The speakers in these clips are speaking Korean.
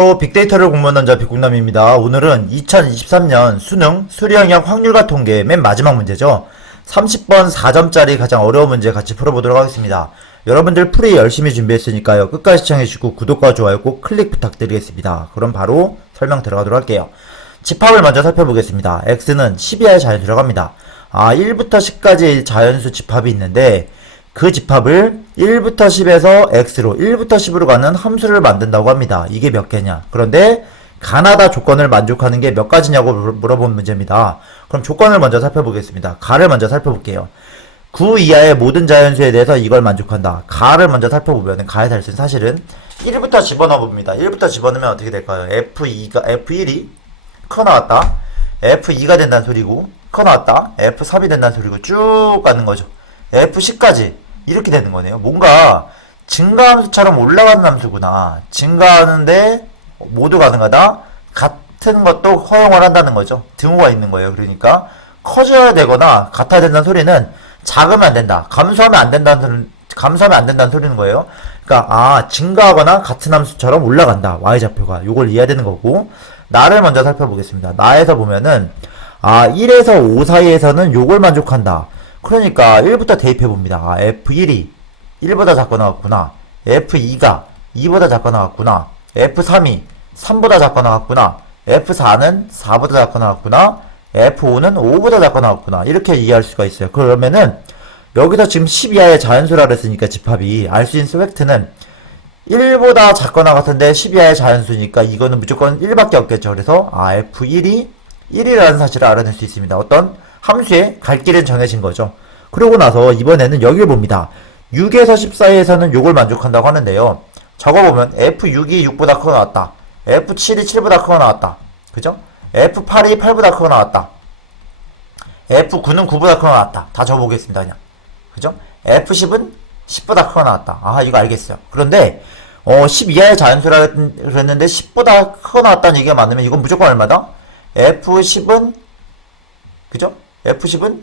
빅데이터를 공부하는 자 빅국남입니다. 오늘은 2023년 수능 수리영역 확률과 통계 맨 마지막 문제죠. 30번 4점짜리 가장 어려운 문제 같이 풀어보도록 하겠습니다. 여러분들 풀이 열심히 준비했으니까요. 끝까지 시청해주시고 구독과 좋아요 꼭 클릭 부탁드리겠습니다. 그럼 바로 설명 들어가도록 할게요. 집합을 먼저 살펴보겠습니다. x는 10 이하의 자연수 들어갑니다. 1부터 10까지 자연수 집합이 있는데 그 집합을 1부터 10에서 x로 1부터 10으로 가는 함수를 만든다고 합니다. 이게 몇 개냐? 그런데 가나다 조건을 만족하는 게 몇 가지냐고 물어본 문제입니다. 그럼 조건을 먼저 살펴보겠습니다. 가를 먼저 살펴볼게요. 9 이하의 모든 자연수에 대해서 이걸 만족한다. 가를 먼저 살펴보면 가의 자연수는 사실은 1부터 집어넣어 봅니다. 1부터 집어넣으면 어떻게 될까요? F1이 커 나왔다. F2가 된다는 소리고 커 나왔다. F3이 된다는 소리고 쭉 가는 거죠. F10까지 이렇게 되는 거네요. 뭔가 증가함수처럼 올라가는 함수구나. 증가하는데 모두 가능하다. 같은 것도 허용을 한다는 거죠. 등호가 있는 거예요. 그러니까 커져야 되거나 같아야 된다는 소리는 작으면 안 된다. 감소하면 안 된다는 소리는 거예요. 그러니까 증가하거나 같은 함수처럼 올라간다. y좌표가. 요걸 이해해야 되는 거고. 나를 먼저 살펴보겠습니다. 나에서 보면은 1에서 5 사이에서는 요걸 만족한다. 그러니까 1부터 대입해봅니다. F1이 1보다 작고 나왔구나. F2가 2보다 작고 나왔구나. F3이 3보다 작고 나왔구나. F4는 4보다 작고 나왔구나. F5는 5보다 작고 나왔구나. 이렇게 이해할 수가 있어요. 그러면은 여기서 지금 10 이하의 자연수라 그랬으니까 집합이 알 수 있는 팩트는 1보다 작거나 같은데 10 이하의 자연수니까 이거는 무조건 1밖에 없겠죠. 그래서 F1이 1이라는 사실을 알아낼 수 있습니다. 어떤 함수의 갈 길은 정해진 거죠. 그러고 나서 이번에는 여기를 봅니다. 6에서 10 사이에서는 요걸 만족한다고 하는데요. 적어보면 F6이 6보다 크고 나왔다. F7이 7보다 크고 나왔다. 그죠? F8이 8보다 크고 나왔다. F9는 9보다 크고 나왔다. 다 적어보겠습니다. 그냥. 그죠? F10은 10보다 크고 나왔다. 이거 알겠어요. 그런데 10 이하의 자연수라 그랬는데 10보다 크고 나왔다는 얘기가 맞으면 이건 무조건 얼마다? F10은 그죠? F10은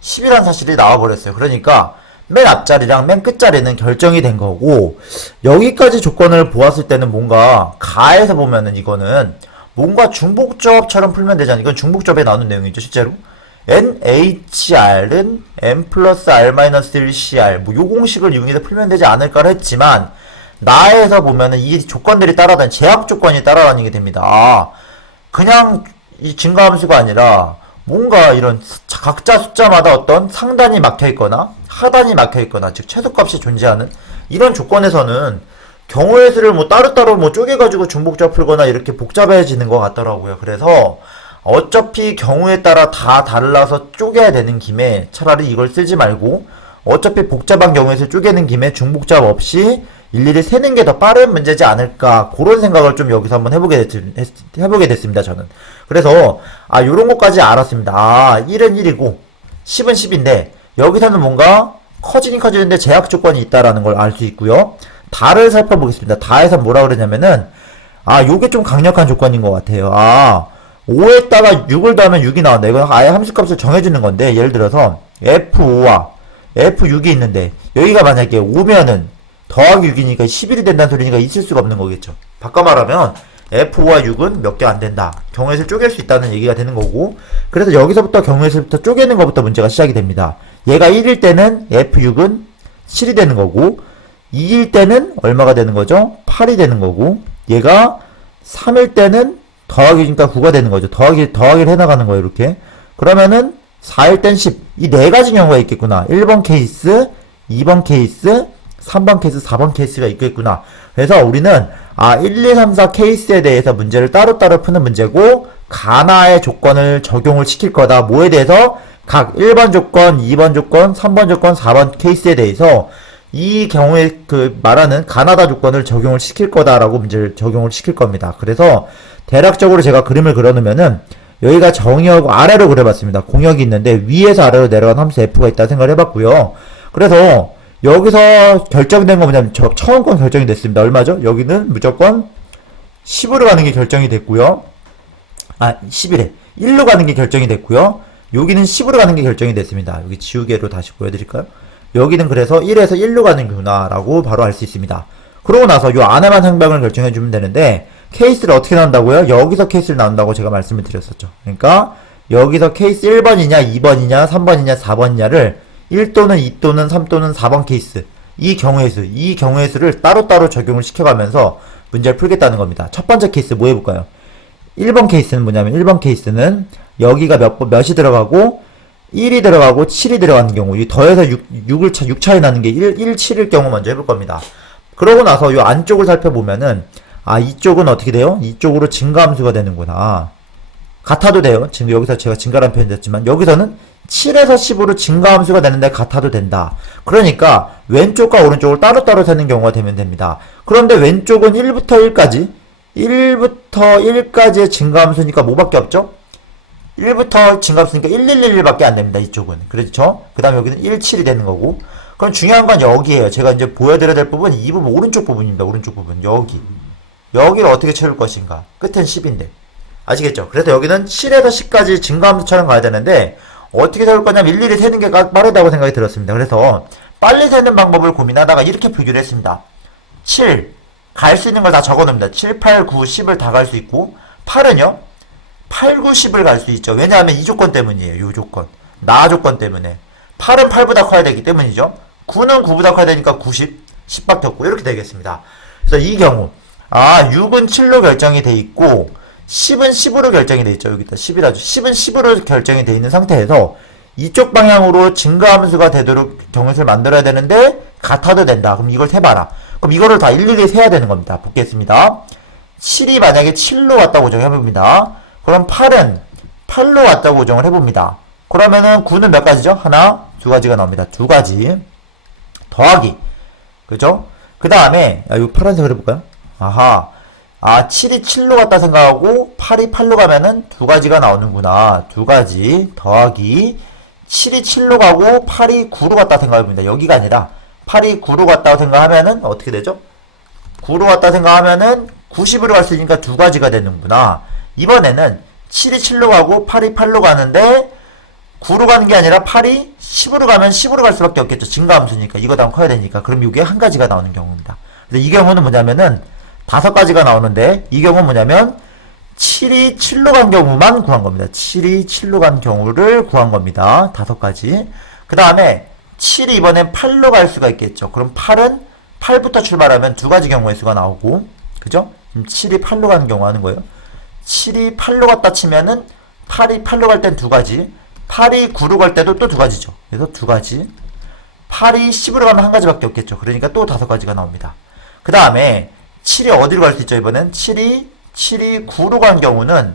10이라는 사실이 나와버렸어요. 그러니까 맨 앞자리랑 맨 끝자리는 결정이 된 거고, 여기까지 조건을 보았을 때는 뭔가 가에서 보면은 이거는 뭔가 중복조합처럼 풀면 되잖아요. 이건 중복조합에 나오는 내용이죠. 실제로 NHR은 N 플러스 R 마이너스 1CR 요 공식을 이용해서 풀면 되지 않을까 했지만, 나에서 보면은 이 조건들이 따라다니는 제약 조건이 따라다니게 됩니다. 그냥 이 증가함수가 아니라 뭔가 이런 각자 숫자마다 어떤 상단이 막혀있거나 하단이 막혀있거나 즉 최소값이 존재하는 이런 조건에서는 경우의 수를 따로따로 쪼개가지고 중복조합 풀거나 이렇게 복잡해지는 것 같더라고요. 그래서 어차피 경우에 따라 다 달라서 쪼개야 되는 김에 차라리 이걸 쓰지 말고 어차피 복잡한 경우의 수를 쪼개는 김에 중복조합 없이 일일이 세는 게 더 빠른 문제지 않을까, 그런 생각을 좀 여기서 한번 해보게 됐습니다, 저는. 그래서 요런 것까지 알았습니다. 1은 1이고 10은 10인데 여기서는 뭔가 커지는데 제약 조건이 있다라는 걸 알 수 있고요. 다를 살펴보겠습니다. 다에서 뭐라 그러냐면은 요게 좀 강력한 조건인 것 같아요. 5에다가 6을 더하면 6이 나온다. 이건 아예 함수값을 정해주는 건데, 예를 들어서 F5와 F6이 있는데 여기가 만약에 5면은 더하기 6이니까 11이 된다는 소리니까 있을 수가 없는 거겠죠. 바꿔 말하면 F5와 6은 몇 개 안 된다. 경우의 수를 쪼갤 수 있다는 얘기가 되는 거고, 그래서 여기서부터 경우의 수부터 쪼개는 것부터 문제가 시작이 됩니다. 얘가 1일 때는 F6은 7이 되는 거고, 2일 때는 얼마가 되는 거죠? 8이 되는 거고, 얘가 3일 때는 더하기니까 9가 되는 거죠. 더하기를 해나가는 거예요, 이렇게. 그러면은 4일 땐 10. 이 네 가지 경우가 있겠구나. 1번 케이스, 2번 케이스, 3번 케이스, 4번 케이스가 있겠구나. 그래서 우리는 1, 2, 3, 4 케이스에 대해서 문제를 따로따로 푸는 문제고, 가나의 조건을 적용을 시킬 거다. 뭐에 대해서? 각 1번 조건, 2번 조건, 3번 조건, 4번 케이스에 대해서 이 경우에 말하는 가나다 조건을 적용을 시킬 거다라고 문제를 적용을 시킬 겁니다. 그래서 대략적으로 제가 그림을 그려놓으면은 여기가 정의하고 아래로 그려봤습니다. 공역이 있는데 위에서 아래로 내려간 함수 F가 있다 생각을 해봤고요. 그래서 여기서 결정된 건 뭐냐면 처음 건 결정이 됐습니다. 얼마죠? 여기는 무조건 10으로 가는 게 결정이 됐고요. 11에 1로 가는 게 결정이 됐고요. 여기는 10으로 가는 게 결정이 됐습니다. 여기 지우개로 다시 보여드릴까요? 여기는 그래서 1에서 1로 가는구나 라고 바로 알 수 있습니다. 그러고 나서 요 안에만 상방을 결정해주면 되는데, 케이스를 어떻게 나온다고요? 여기서 케이스를 나온다고 제가 말씀을 드렸었죠. 그러니까 여기서 케이스 1번이냐 2번이냐 3번이냐 4번이냐를 1 또는 2 또는 3 또는 4번 케이스 이 경우의 수를 따로따로 적용을 시켜가면서 문제를 풀겠다는 겁니다. 첫 번째 케이스 뭐 해볼까요? 1번 케이스는 뭐냐면 1번 케이스는 여기가 몇이 들어가고 1이 들어가고 7이 들어가는 경우 이 더해서 6 차이 나는 게 1, 7일 경우 먼저 해볼 겁니다. 그러고 나서 이 안쪽을 살펴보면은 아 이쪽은 어떻게 돼요? 이쪽으로 증가함수가 되는구나. 같아도 돼요. 지금 여기서 제가 증가라는 표현이 됐지만 여기서는 7에서 10으로 증가함수가 되는데 같아도 된다. 그러니까 왼쪽과 오른쪽을 따로따로 세는 경우가 되면 됩니다. 그런데 왼쪽은 1부터 1까지의 증가함수니까 뭐밖에 없죠? 1부터 증가함수니까 1111밖에 안 됩니다. 이쪽은. 그렇죠? 그 다음에 여기는 17이 되는 거고. 그럼 중요한 건 여기에요. 제가 이제 보여드려야 될 부분은 이 부분, 오른쪽 부분입니다. 오른쪽 부분. 여기를 어떻게 채울 것인가. 끝은 10인데. 아시겠죠? 그래서 여기는 7에서 10까지 증가함수처럼 가야 되는데 어떻게 세울 거냐면 일일이 세는 게 빠르다고 생각이 들었습니다. 그래서 빨리 세는 방법을 고민하다가 이렇게 표기를 했습니다. 7, 갈 수 있는 걸 다 적어 놓습니다. 7, 8, 9, 10을 다 갈 수 있고 8은요? 8, 9, 10을 갈 수 있죠. 왜냐하면 이 조건 때문이에요. 이 조건. 나 조건 때문에. 8은 8보다 커야 되기 때문이죠. 9는 9보다 커야 되니까 90, 10밖에 없고 이렇게 되겠습니다. 그래서 이 경우 6은 7로 결정이 돼 있고 10은 10으로 결정이 돼 있죠. 여기 있다. 10이라죠. 10은 10으로 결정이 돼 있는 상태에서 이쪽 방향으로 증가함수가 되도록 경우를 만들어야 되는데 같아도 된다. 그럼 이걸 세봐라. 그럼 이거를 다 일일이 세야 되는 겁니다. 볼겠습니다. 7이 만약에 7로 왔다고 고정해봅니다. 그럼 8은 8로 왔다고 고정을 해봅니다. 그러면은 9는 몇 가지죠? 하나, 두 가지가 나옵니다. 두 가지. 더하기. 그죠? 그 다음에, 이거 파란색으로 해볼까요? 7이 7로 갔다 생각하고 8이 8로 가면은 두 가지가 나오는구나. 두 가지 더하기 7이 7로 가고 8이 9로 갔다 생각해봅니다. 여기가 아니라 8이 9로 갔다고 생각하면은 어떻게 되죠? 9로 갔다 생각하면은 90으로 갈 수 있으니까 두 가지가 되는구나. 이번에는 7이 7로 가고 8이 8로 가는데 9로 가는 게 아니라 8이 10으로 가면 10으로 갈 수밖에 없겠죠. 증가함수니까. 이거 다 커야 되니까. 그럼 이게 한 가지가 나오는 경우입니다. 근데 이 경우는 뭐냐면은 5가지가 나오는데 이 경우는 뭐냐면 7이 7로 간 경우만 구한 겁니다. 7이 7로 간 경우를 구한 겁니다. 5가지. 그 다음에 7이 이번엔 8로 갈 수가 있겠죠. 그럼 8은 8부터 출발하면 두 가지 경우의 수가 나오고 그죠? 지금 7이 8로 가는 경우 하는 거예요. 7이 8로 갔다 치면은 8이 8로 갈 땐 두 가지 8이 9로 갈 때도 또 두 가지죠. 그래서 두 가지 8이 10으로 가면 한 가지밖에 없겠죠. 그러니까 또 5가지가 나옵니다. 그 다음에 7이 어디로 갈 수 있죠? 이번엔 7이 9로 간 경우는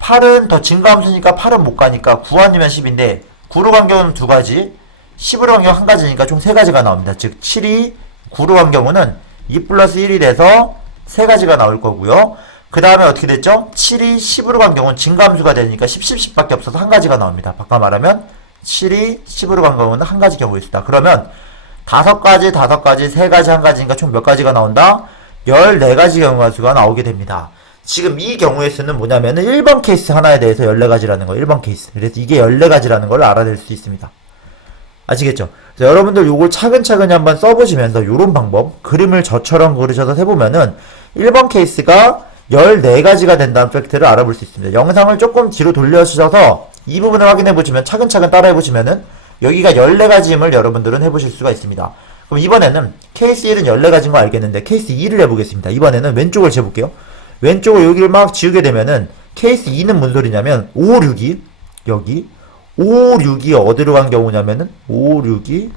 8은 더 증가함수니까 8은 못 가니까 9 아니면 10인데 9로 간 경우는 두 가지 10으로 간 경우 한 가지니까 총 3가지가 나옵니다. 즉 7이 9로 간 경우는 2 플러스 1이 돼서 3가지가 나올 거고요. 그 다음에 어떻게 됐죠? 7이 10으로 간 경우는 증가함수가 되니까 10, 10, 10밖에 없어서 한 가지가 나옵니다. 바꿔 말하면 7이 10으로 간 경우는 한 가지 경우가 있습니다. 그러면 5가지, 3가지, 한 가지니까 총 몇 가지가 나온다? 14가지 경우가 수가 나오게 됩니다. 지금 이 경우의 수는 뭐냐면은 1번 케이스 하나에 대해서 14가지라는 거예요. 1번 케이스. 그래서 이게 14가지라는 걸 알아낼 수 있습니다. 아시겠죠? 그래서 여러분들 요걸 차근차근히 한번 써보시면서 요런 방법, 그림을 저처럼 그리셔서 해보면은 1번 케이스가 14가지가 된다는 팩트를 알아볼 수 있습니다. 영상을 조금 뒤로 돌려주셔서 이 부분을 확인해보시면 차근차근 따라해보시면은 여기가 14가지임을 여러분들은 해보실 수가 있습니다. 그럼 이번에는 케이스 1은 14가지인 거 알겠는데 케이스 2를 해보겠습니다. 이번에는 왼쪽을 재볼게요. 왼쪽을 여기를 막 지우게 되면은 케이스 2는 뭔 소리냐면 5, 6이 여기 5, 6이 어디로 간 경우냐면은 5, 6이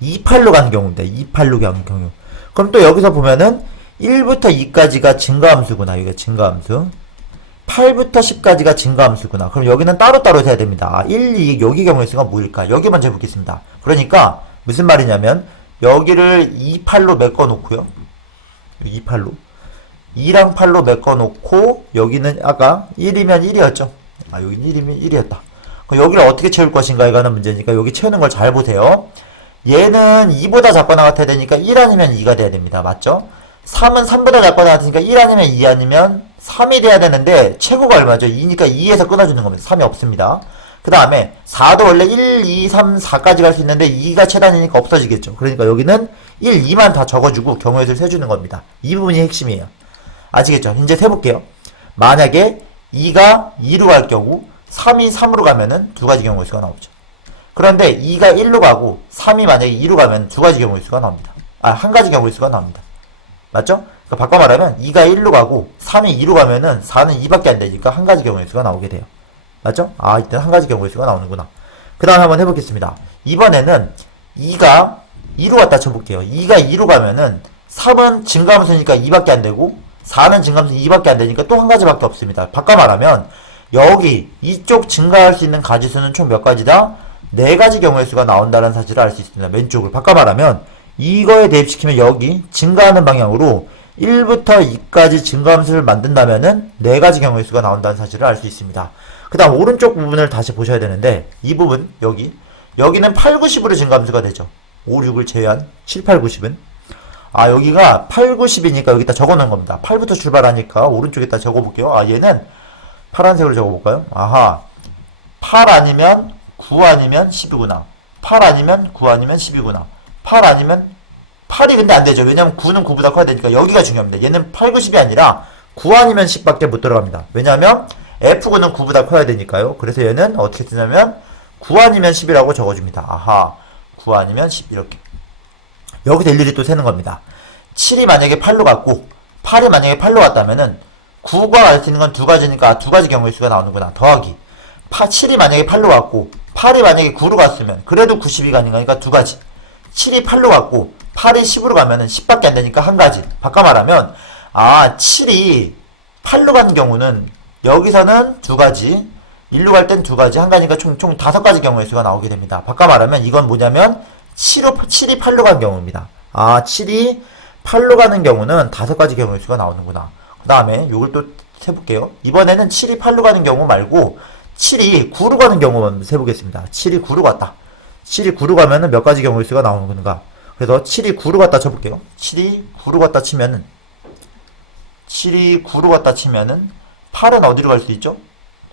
2, 8로 간 경우입니다. 2, 8로 간 경우. 그럼 또 여기서 보면은 1부터 2까지가 증가함수구나. 여기가 증가함수. 8부터 10까지가 증가함수구나. 그럼 여기는 따로따로 세야 됩니다. 1, 2 여기 경우의 수가 뭐일까? 여기 먼저 해보겠습니다. 그러니까 무슨 말이냐면 여기를 2, 8로 메꿔 놓고요. 2, 8로 2랑 8로 메꿔 놓고 여기는 아까 1이면 1이었죠. 여기는 1이면 1이었다. 그럼 여기를 어떻게 채울 것인가에 관한 문제니까 여기 채우는 걸 잘 보세요. 얘는 2보다 작거나 같아야 되니까 1 아니면 2가 돼야 됩니다. 맞죠? 3은 3보다 작거나 같으니까 1 아니면 2 아니면 3이 돼야 되는데 최고가 얼마죠? 2니까 2에서 끊어주는 겁니다. 3이 없습니다. 그 다음에 4도 원래 1, 2, 3, 4까지 갈 수 있는데 2가 최단이니까 없어지겠죠. 그러니까 여기는 1, 2만 다 적어주고 경우의 수를 세주는 겁니다. 이 부분이 핵심이에요. 아시겠죠? 이제 세볼게요. 만약에 2가 2로 갈 경우 3이 3으로 가면은 두 가지 경우의 수가 나오죠. 그런데 2가 1로 가고 3이 만약에 2로 가면 두 가지 경우의 수가 나옵니다. 한 가지 경우의 수가 나옵니다. 맞죠? 그러니까 바꿔 말하면 2가 1로 가고 3이 2로 가면은 4는 2밖에 안 되니까 한 가지 경우의 수가 나오게 돼요. 맞죠? 이때 한 가지 경우의 수가 나오는구나. 그 다음 한번 해보겠습니다. 이번에는 2가 2로 갔다 쳐볼게요. 2가 2로 가면은 3은 증가함수니까 2밖에 안 되고 4는 증가함수 2밖에 안 되니까 또 한 가지밖에 없습니다. 바꿔 말하면 여기 이쪽 증가할 수 있는 가지수는 총 몇 가지다? 4가지 경우의 수가 나온다는 사실을 알 수 있습니다. 왼쪽을 바꿔 말하면 이거에 대입시키면 여기 증가하는 방향으로 1부터 2까지 증가함수를 만든다면은 4가지 경우의 수가 나온다는 사실을 알 수 있습니다. 그 다음 오른쪽 부분을 다시 보셔야 되는데 이 부분 여기는 8, 9, 10으로 증가함수가 되죠. 5, 6을 제외한 7, 8, 9, 10은 여기가 8, 9, 10이니까 여기다 적어놓은 겁니다. 8부터 출발하니까 오른쪽에다 적어볼게요. 얘는 파란색으로 적어볼까요? 8 아니면 9 아니면 10이구나. 8 아니면 9 아니면 10이구나. 8 아니면 8이 근데 안 되죠. 왜냐면 9는 9보다 커야 되니까 여기가 중요합니다. 얘는 8, 9, 10이 아니라 9 아니면 10밖에 못 들어갑니다. 왜냐면 F9는 9보다 커야 되니까요. 그래서 얘는 어떻게 쓰냐면 9 아니면 10이라고 적어줍니다. 9 아니면 10 이렇게. 여기서 일일이 또 세는 겁니다. 7이 만약에 8로 갔고 8이 만약에 8로 갔다면은 9가 갈 수 있는 건 두 가지니까 두 가지 경우의 수가 나오는구나. 더하기 7이 만약에 8로 갔고 8이 만약에 9로 갔으면 그래도 90이 가는 거니까 두 가지. 7이 8로 갔고 8이 10으로 가면은 10밖에 안 되니까 한 가지. 바꿔 말하면 7이 8로 가는 경우는 여기서는 두 가지, 1로 갈 땐 두 가지, 한 가지니까 총 다섯 가지 경우의 수가 나오게 됩니다. 바꿔 말하면 이건 뭐냐면 7이 8로 가는 경우입니다. 7이 8로 가는 경우는 다섯 가지 경우의 수가 나오는구나. 그 다음에 요걸 또 세볼게요. 이번에는 7이 8로 가는 경우 말고 7이 9로 가는 경우만 세보겠습니다. 7이 9로 갔다. 7이 9로 가면은 몇 가지 경우의 수가 나오는 건가? 그래서 7이 9로 갔다 쳐볼게요. 7이 9로 갔다 치면은 8은 어디로 갈 수 있죠?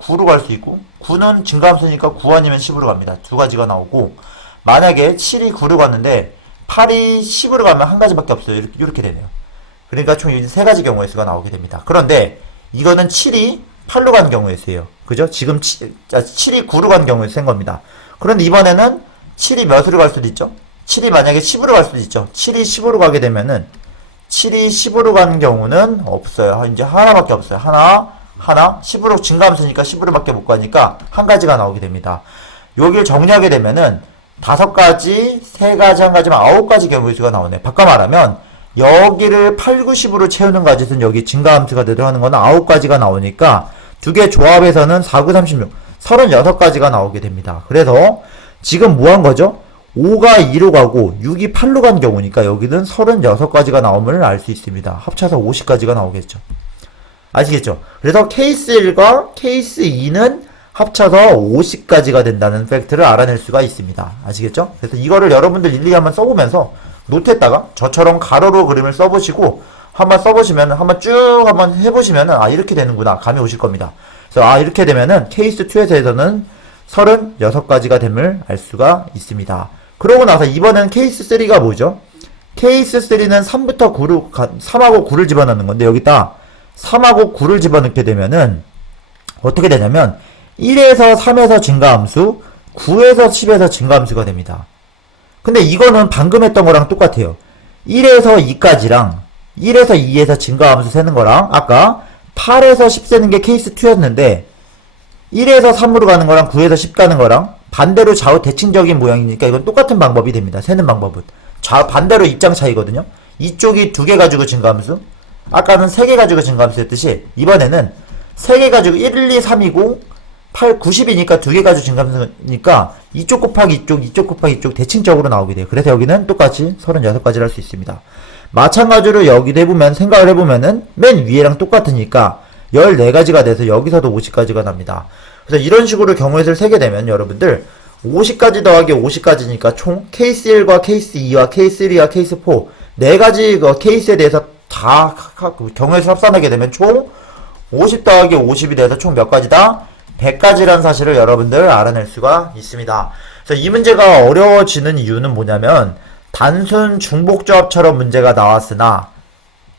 9로 갈 수 있고 9는 증가함수니까 9 아니면 10으로 갑니다. 두 가지가 나오고 만약에 7이 9로 갔는데 8이 10으로 가면 한 가지밖에 없어요. 이렇게 되네요. 그러니까 총 세 가지 경우의 수가 나오게 됩니다. 그런데 이거는 7이 8로 가는 경우의 수예요. 그죠? 지금 7이 9로 가는 경우의 수인 겁니다. 그런데 이번에는 7이 몇으로 갈 수도 있죠? 7이 만약에 10으로 갈 수도 있죠? 7이 10으로 가게 되면은 7이 10으로 가는 경우는 없어요. 이제 하나밖에 없어요. 하나 10으로 증가함수니까 10으로 밖에 못 가니까 한 가지가 나오게 됩니다. 여기를 정리하게 되면은 다섯 가지, 세 가지, 한 가지면 9가지 경우의 수가 나오네. 바꿔 말하면 여기를 8, 9, 10으로 채우는 가짓은 여기 증가함수가 들어가는 거는 9가지가 나오니까 두 개 조합에서는 4, 9, 36, 36가지가 나오게 됩니다. 그래서 지금 뭐 한 거죠? 5가 2로 가고 6이 8로 간 경우니까 여기는 36가지가 나옴을 알 수 있습니다. 합쳐서 50가지가 나오겠죠. 아시겠죠? 그래서 케이스 1과 케이스 2는 합쳐서 50가지가 된다는 팩트를 알아낼 수가 있습니다. 아시겠죠? 그래서 이거를 여러분들 일일이 한번 써보면서 노트에다가 저처럼 가로로 그림을 써보시고 한번 써보시면 한번 해보시면은 이렇게 되는구나 감이 오실 겁니다. 그래서 이렇게 되면은 케이스 2에서는 36가지가 됨을 알 수가 있습니다. 그러고 나서 이번엔 케이스 3가 뭐죠? 케이스 3는 3하고 9를 집어넣는 건데 여기다 3하고 9를 집어넣게 되면은 어떻게 되냐면 1에서 3에서 증가함수, 9에서 10에서 증가함수가 됩니다. 근데 이거는 방금 했던 거랑 똑같아요. 1에서 2까지랑 1에서 2에서 증가함수 세는 거랑 아까 8에서 10 세는 게 케이스 2였는데 1에서 3으로 가는 거랑 9에서 10 가는 거랑 반대로 좌우 대칭적인 모양이니까 이건 똑같은 방법이 됩니다. 세는 방법은. 반대로 입장 차이거든요. 이쪽이 2개 가지고 증가함수, 아까는 3개 가지고 증가함수 했듯이 이번에는 3개 가지고 1, 2, 3이고 8, 90이니까 2개 가지고 증가함수니까 이쪽 곱하기 이쪽 곱하기 이쪽 대칭적으로 나오게 돼요. 그래서 여기는 똑같이 36가지를 할 수 있습니다. 마찬가지로 여기도 해보면 생각을 해보면은 맨 위에랑 똑같으니까 14가지가 돼서 여기서도 50가지가 납니다. 그래서 이런 식으로 경우의 수를 세게 되면 여러분들 50가지 더하기 50가지니까 총 케이스 1과 케이스 2와 케이스 3와 케이스 4 4가지 케이스에 대해서 다 경우의 수 합산하게 되면 총 50 더하기 50이 돼서 총 몇 가지다? 100가지라는 사실을 여러분들 알아낼 수가 있습니다. 그래서 이 문제가 어려워지는 이유는 뭐냐면 단순 중복조합처럼 문제가 나왔으나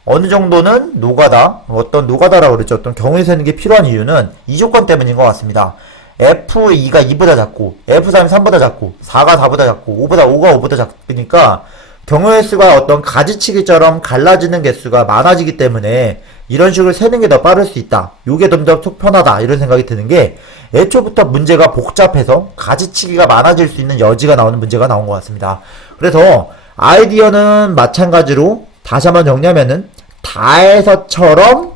어느 정도는 노가다, 어떤 노가다라고 그랬죠. 어떤 경우에 세는 게 필요한 이유는 이 조건 때문인 것 같습니다. F2가 2보다 작고, F3이 3보다 작고, 4가 4보다 작고, 5가 5보다 작으니까 경우의 수가 어떤 가지치기처럼 갈라지는 개수가 많아지기 때문에 이런 식으로 세는 게 더 빠를 수 있다. 요게 좀 더 속 편하다. 이런 생각이 드는 게 애초부터 문제가 복잡해서 가지치기가 많아질 수 있는 여지가 나오는 문제가 나온 것 같습니다. 그래서 아이디어는 마찬가지로 다시 한번 정리하면은 다에서처럼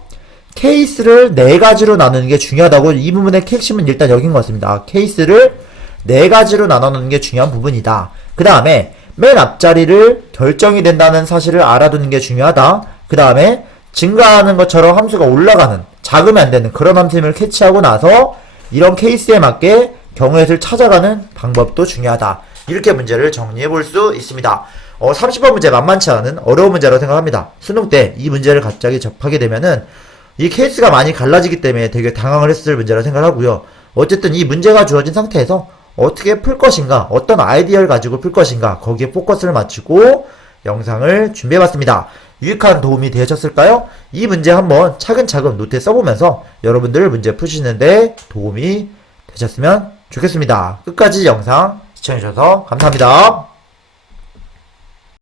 케이스를 4가지로 나누는 게 중요하다고 이 부분의 핵심은 일단 여긴 것 같습니다. 케이스를 4가지로 나누는 게 중요한 부분이다. 그 다음에 맨 앞자리를 결정이 된다는 사실을 알아두는 게 중요하다. 그 다음에 증가하는 것처럼 함수가 올라가는 작으면 안 되는 그런 함수임을 캐치하고 나서 이런 케이스에 맞게 경우의 수를 찾아가는 방법도 중요하다. 이렇게 문제를 정리해 볼 수 있습니다. 30번 문제 만만치 않은 어려운 문제라고 생각합니다. 수능 때 이 문제를 갑자기 접하게 되면은 이 케이스가 많이 갈라지기 때문에 되게 당황을 했을 문제라 생각하고요. 어쨌든 이 문제가 주어진 상태에서 어떻게 풀 것인가, 어떤 아이디어를 가지고 풀 것인가, 거기에 포커스를 맞추고 영상을 준비해봤습니다. 유익한 도움이 되셨을까요? 이 문제 한번 차근차근 노트에 써보면서 여러분들 문제 푸시는데 도움이 되셨으면 좋겠습니다. 끝까지 영상 시청해주셔서 감사합니다.